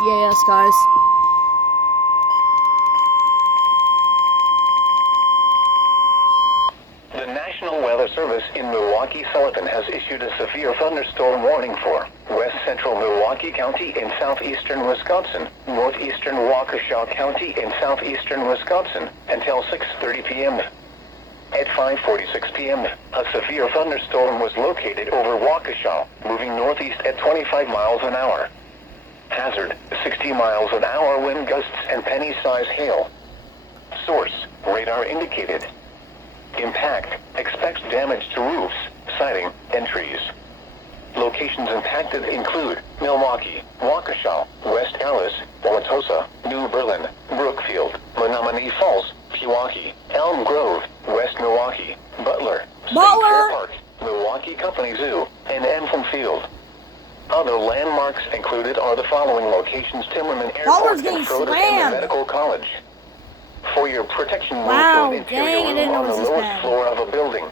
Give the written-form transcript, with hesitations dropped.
EAS, guys. The National Weather Service in Milwaukee-Sullivan has issued a severe thunderstorm warning for west central Milwaukee County in southeastern Wisconsin, northeastern Waukesha County in southeastern Wisconsin, until 6:30 p.m. At 5:46 p.m., a severe thunderstorm was located over Waukesha, moving northeast at 25 miles an hour. Hazard, 60 miles an hour wind gusts and penny-size hail. Source, radar indicated. Impact, expects damage to roofs, siding, and trees. Locations impacted include Milwaukee, Waukesha, West Allis, Wauwatosa, New Berlin, Brookfield, Menominee Falls, Pewaukee, Elm Grove, West Milwaukee, Butler, St. Clair Park, Milwaukee Company Zoo, and Anthem Field. Other landmarks included are the following locations: Timmerman Airport and Froden Medical College. For your protection, move to an interior room on the lowest floor of a building.